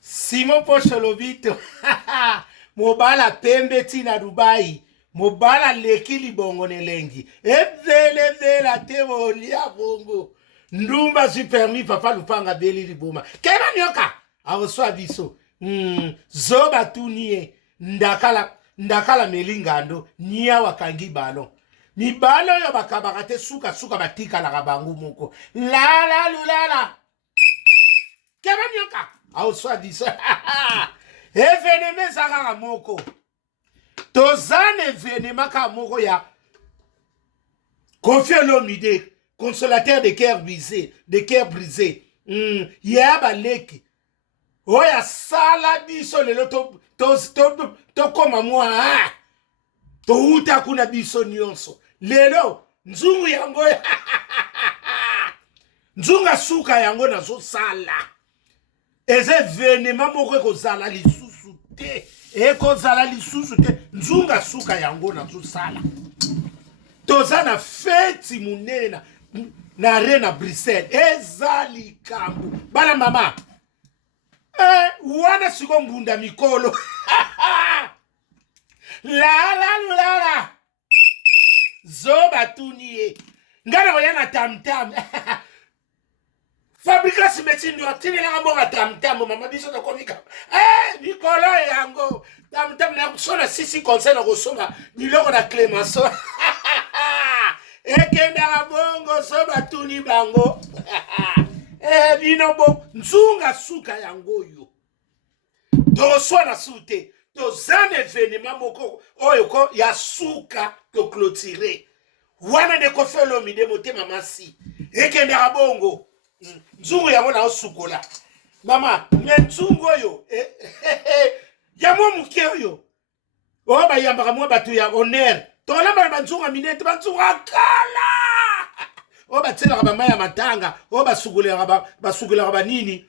Simon Pocholobito. Mobala pembe tina Dubai. Mobala leki libongo nelengi. Vela tevo lia bongo. Ndumba si permis papa lupanga beli liboma. Kema nyoka. Awoswa biso. Zoba tunie. Ndakala melingando. Nia wakangi balon. Ni balo yo bakabakate suka batika la kabangu moko. La lulala. Kema nyoka. Awoswa biso. Eveneme zaka moko. Tozane evenema ka moko ya Koffi Olomide, consolateur de cœur brisé. Yaba leki. Oya sala biso lelo to koma mwa. To uta kuna biso nyonso. Lelo nzungu yango nzunga suka yango na zo sala. Eze venema moko kozala lisusu te. Ekozala lisusu te. Nzunga suka yango na zo sala. Toza na feti munene na Arena Bruxelles. Ezali kambu. Bana mama. Wana siko mbunda mikolo. La. Zoba tunie. Ngana koyana tam. Fabrikas médecine doit tenir la mort à tam mama biso na komika. Mikolo yango. Tam na sona sisi conseil na kosoma. Biloko na Clémenceau. Ekenda bongo soba tuni bango. Binobo nzunga suka yango yo. To sona sute. To zane venema moko oyoko ya suka to clôturer. Wana de Koffi Olomide motema masi. Ekenda bongo. Nzungu yango na osukola. Mama, nzungu yo. Yamo muke yo. Oba yambaka mwa batu ya honneur. Tola ba nzungu minete banzungu akala. Oba tsela ba maya matanga, oba basugula ba nini.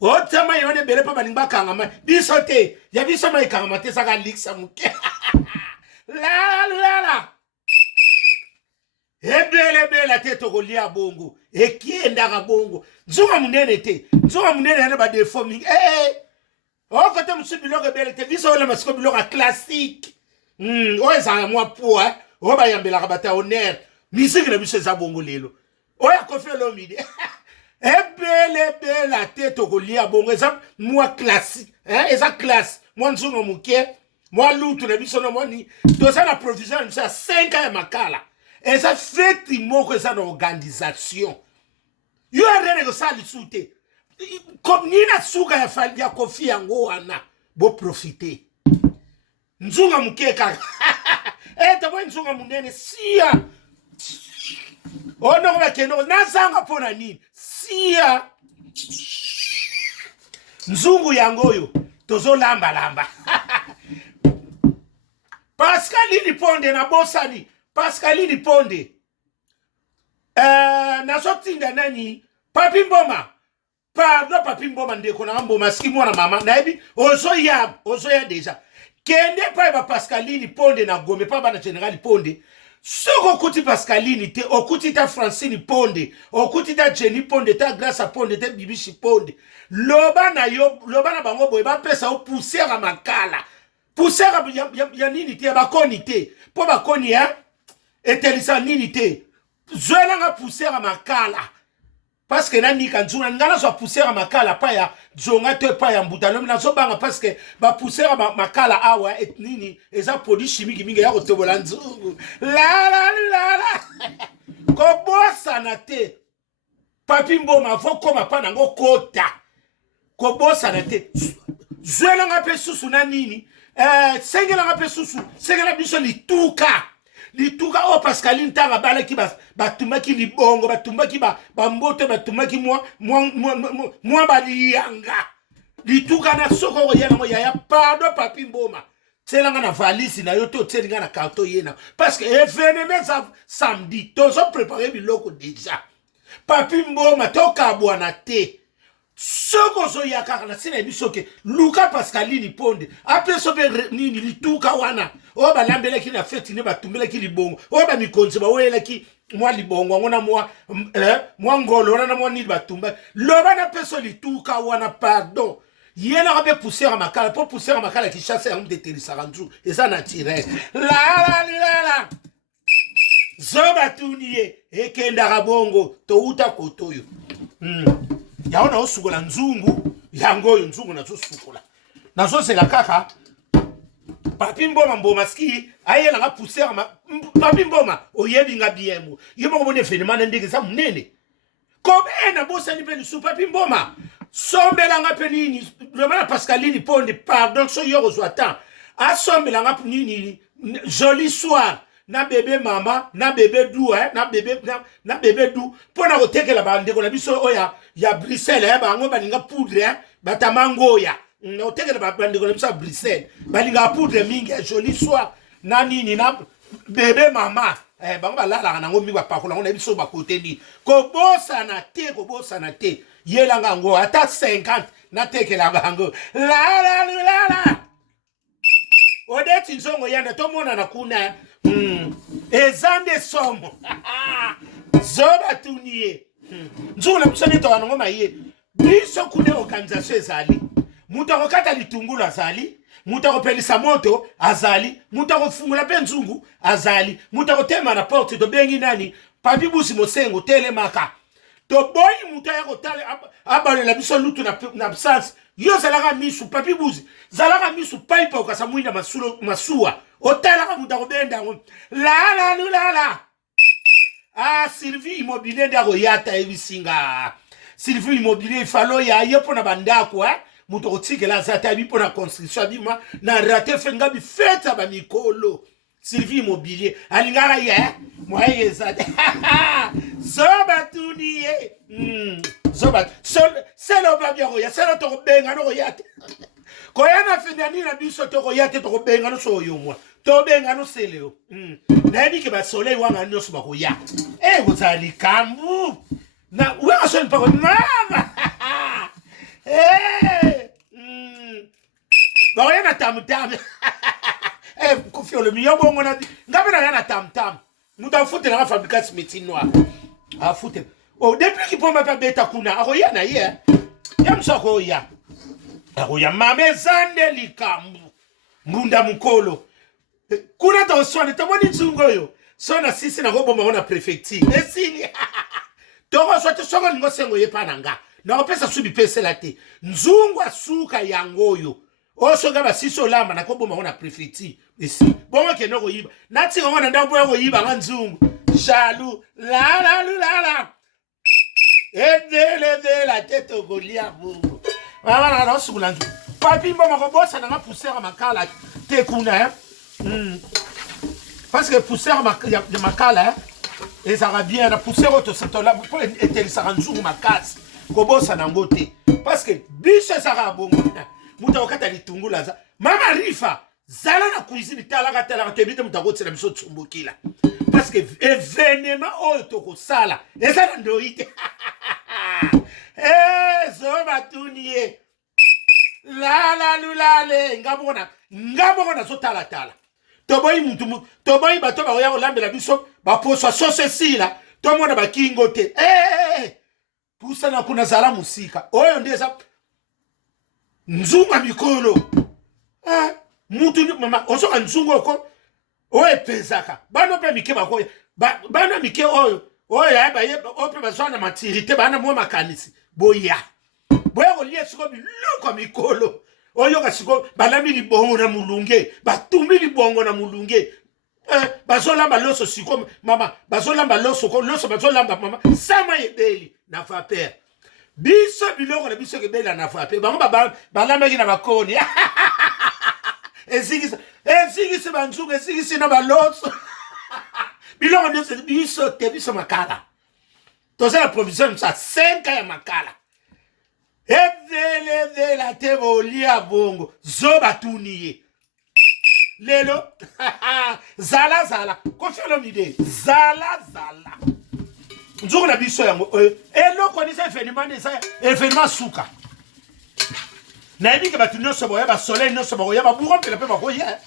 Otama yone bele pa baninga kangama. Bisote, ya biso mai kangama te saka liksa muke. La. Ebele te tokolia bongo. Ekienda ka bongo. Nzunga munene te. Nzunga munene yana ba defo mingi. Kote musubiloko bele te. Biso wala masiko biloko classique. Oye za mwa poa. Oba yambela ka bata honneur. Misiki na biso za bongo lelo. Oya Koffi Olomide. Ebele te tokolia bongo. Eza mwa classique. Eza classe. Mwa nzunga muke. Mwa lutu na biso na mwani. Toza na provision msa 5 ya makala. Eza feti moko eza na organisation. Yo arene ko sali sute. Comme nina suka ya fali ya Koffi yango wana. Bo profiter. Nzunga mukeka. Tabo nzunga munene siya. Ono kwa keno nazanga pona nini? Siya. Nzungu yango yo. Tozo lamba. Pascaline Ponde na bosani. Pascaline Ponde. Nazotinda nani? Papi Mboma. Papi Mboma ndeko na mboma skimo na mama. Naibi ozo ya deja. Kende pa Pascaline Ponde na Gome pa na General Ponde. Soko kuti Pascaline te okuti ta Francine Ponde, okuti ta Jenny Ponde, ta Grâce Ponde, ta Bibishi Ponde. Loba na bango boy ba pesa o poussière makala. Poussière ya nini te ba koni te. Po ba koni ya etelisa nini te. Zoela nga poussière makala. Parce que nani kanzuna ngana so poussière makala pa ya zonga te pa ya mbutalo na so banga parce que ba poussière makala awa et nini eza produit chimique mingi ya kotobola nzungu. La. Ko bossa na te. Papi Mboma fo koma pa nango kota. Ko bossa na te. Zoela nga pe susu na nini sengela nga pe susu sengela biso lituka o Pascaline tanga bala ki batumaki libongo batumaki mbote batumaki mwa baliyanga lituka na soko yana mo ya pardon Papi Mboma tselanga na valise na yo to tselinga na karto yena parce que événement samedi to so préparer biloko déjà Papi Mboma to kabwana te soko zo ya kaka na sina bisoke luka Pascaline Ponde après sobe nini lituka wana o ba lambela ki na fete ne batumbela ki libongo o ba mikonzi ba wela ki mwa libongo ngona mwa ngolo na mwa nini batumba loba na peso lituka wana pardon yena rabe pousser à makala pour pousser à makala qui chasse un de télésaranzu et ça naturel la zoba tuniye ekenda rabongo to uta kotoyo yaona osukola nzungu yango nzungu nazo sukola nazo sela kaka papi mboma mboma ski ayela nga pousser ma papi mboma oyebi nga biemo yemo ko ne phénomène ndenge sa munene comme na bossa ni peni su papi mboma sombela nga penini le mana Pascaline Ponde pardon so yoro zwata a sombela nga penini joli soir na bébé mama na bébé dou na bébé dou pona kotekela bandeko na biso oya ya Bruxelles bango balinga poudre batamango ya na kotekela bandeko na biso Bruxelles balinga poudre mingi joli soir na nini na bébé mama bango balala nango mi bapakola ngo na biso bakote ni kobosana te yelanga ngo ata 50 na tekela bango la odeti nzongo yanda tomona na kuna ezande somo zoba tuniye nzula msane to wanongo maye biso kune organisation ezali muta kokata litungulu azali muta kopelisa moto azali muta kofungula pe nzungu azali muta kotema na porte to bengi nani papi busi mosengo telemaka to boyi muta ya kotale abalela biso lutu na absence yo zalaka misu papi busi zalaka misu paipa ukasa mwina masuwa otalaka muta kobenda ngo la Sylvie Immobilier ndako yata ebisinga Sylvie Immobilier falo ya yepo na bandako muto kotikela zata bipo na construction bima na rate fenga bi feta ba mikolo Sylvie Immobilier alingara ya moye zata zoba tuniye zoba selo ba biako ya selo to benga no yata ko yana fendani na biso to yata to benga no so yomwa to benga no seleo na ndi ke ba soleil wanga nyoso ba ko ya gozali kambu na uwe so npa ko mama ba yana tam kofio le miyo bongo na ngabe na yana tam muta fute na fabrication médecine noire a fute depuis qu'il pomba pas beta kuna ako yana ye yamso ko ya ako ya mame zande likambu ngunda mukolo kuna to swane to moni nzungoyo sona sisi na roboma ona préfecture esini toko sote soko ngo sengo yepananga na opesa subi pese late nzungu asuka yangoyo osoka basiso lamba na koboma ona préfecture esi bongo ke no yiba nati ngo na ndabo ngo yiba nga nzungu jalu la de la tête au golia bongo mama na osukula nzu papi mboma ko bossa na pousser makala te kuna parce que pousser de makala et ça va bien la pousser auto là pour être ça rend jour makasi kobosa na ngote parce que biche ça va bongo muta okata litungula za mama rifa zala na cuisine talaka te bite muta kotsela biso tsumbukila parce que événement auto ko sala et ça ndoite zoba tuniye la ngabona so tala toboyi mutu toboyi bato ba ya kolambela biso ba poso sose sila to mona ba kingo te pusa na kuna zala musika oyo ndeza nzunga mikolo mutu ni mama osoka nzungu ko oyo pezaka bano pe mike bako bana mike oyo ya ba ye ope bazwana matirite bana mo makanisi boya ko liye siko biluko mikolo oyo kasiko balami libongo na mulunge batumbi libongo na mulunge bazolamba loso siko mama bazolamba loso ko loso bazolamba mama sama yebeli na faper biso biloko na biso kebeli na faper bango balamba kina bakoni ezigisi banzungu ezigisi na baloso biloko nyo biso te biso makala toza la provision sa 5 ya makala de la tebo lia bongo zoba tuniye lelo zala kofelo mide zala nzungu na biso yango eloko ni sa événement suka na yebi ke batu nyonso boya ba soleil nyonso boya ba buro pela pe ba koya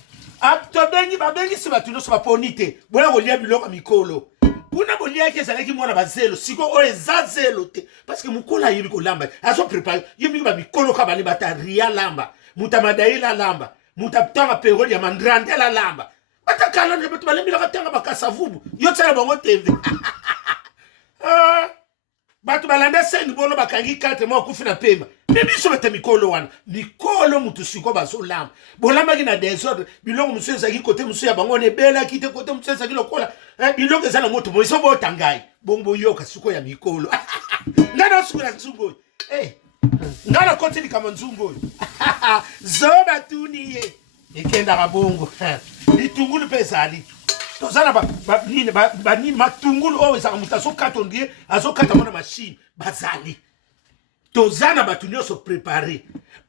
tobengi babengisi batu nyonso baponi te boya kolia biloko mikolo kuna bolia ke ezalaki mwana bazelo siko oyo eza zelo te parce que mokolo ayebi kolamba azo prépare yebi ba mikolo ka bani bata ria lamba mutamadaila lamba mutaptanga periode ya mandrandela lamba batakala ne batu balembi la tanga bakasa vubu yo tsala bango tv batu balanda 5 bolo bakangi 4 mois kufi na pema biso bata mikolo wana mikolo mutu siko bazolamba bolamba ki na désordre bilongo musu ezaki côté musu ya bango ne bela kite côté musu ezaki lokola bilongo ezana moto moiso botangai bongo yoka siko ya mikolo ngana siko na nzungo ngana kote ni kama nzungo zoba tuniye ekenda kabongo litungulu pesali tozana ba ni matungulu o ezaka mutaso katondie azokata mona machine bazali tozana batu nyonso préparé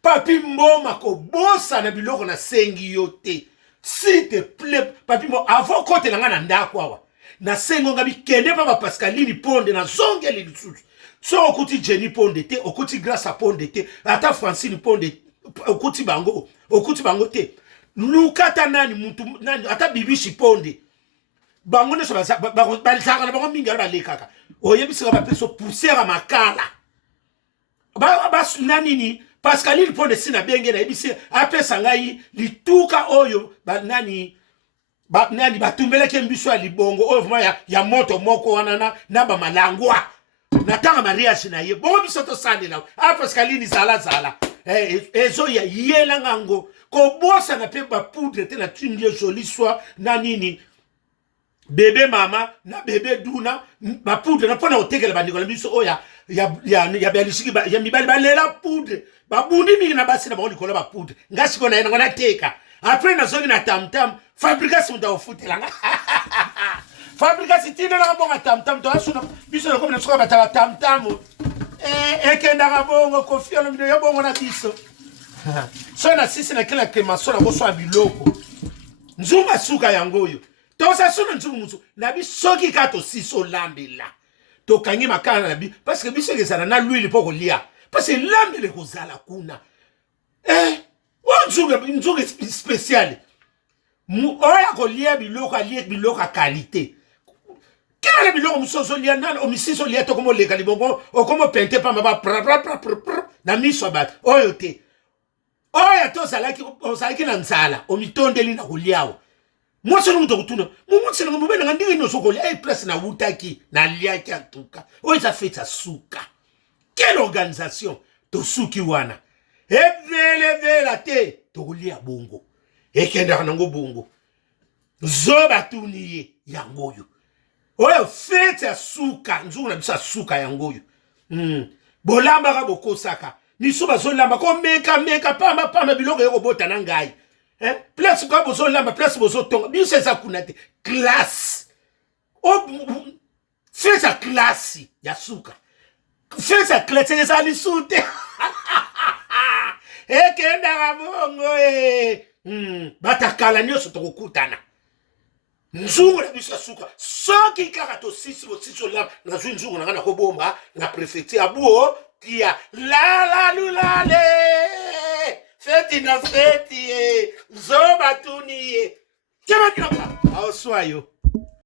papi mboma ko bosa na biloko na sengi yo te s'il te plaît papi mo avant kote na nga na ndako awa na sengo nga bikende pa ba Pascaline Ponde na zongeli lisusu so okuti Jenny Ponde te okuti Grâce à Ponde te ata Francine Ponde okuti bango te lukata nani mutu nani ata Bibishi Ponde bango ne so bazaka na bango mingi ba lekaka oyebisika ba peso pousser à makala ba nani Pascaline Ponde sina benge na ebisi apesa ngai lituka oyo nani batumbela ke mbiso ya libongo oyo vraiment ya moto moko wana na ba malangwa natanga mariage na ye bongo biso to sandela Pascaline zala ezo ya yela ngango ko bosa na pe ba poudre te na tindi joli soit na nini bébé mama na bébé duna ba poudre na pona otekela bandiko na biso oya ya belishiki ya mibali balela poudre babundi mingi na basi na bango likolo ba poudre ngasi kona yena ngona teka après na zongi na tamtam fabrication da ofutela nga fabrication tina na bonga tamtam to asuna biso na komina soka batala tamtam ekenda ga bongo kofia no ya bongo na biso so na sisi na kila kemaso na boso abiloko nzunga suka yangoyo to sa suna nzungu na bisoki kato siso lambela to kangi makana na bi parce que biso ezala na l'huile pour kolia parce que lambele kozala kuna nzunga spécial oya kolia biloko alie biloko qualité kala biloko musoso lia nana omisiso lia to komo leka libongo o komo pente pa maba na miso bat oyo te oya to salaki na nzala omitondeli na koliawo mwasa n'umuto kutuna mwasa n'umubena ngandingi no sokoli place na wutaki na liaki atuka oyo ça fait ça suka quelle organisation to suki wana vela te to kolia bongo ekenda nango bongo zoba tuniye yangoyo oyo fete ya suka nzungu na bisa suka yangoyo bolamba ka bokosaka niso bazolamba ko meka pamba biloko yoko bota na ngai place kwa bozolamba place bozotonga biso eza kuna te classe fete ya classe ya suka fete ya classe eza lisute ekenda ka bongo batakala nyonso tokokutana nzungu na biso suka soki kaka to sisi bosiso la na nzungu na ngana ko bomba na préfecture abuo kia la lulale feti na feti zoba tuni kema nyoka auswayo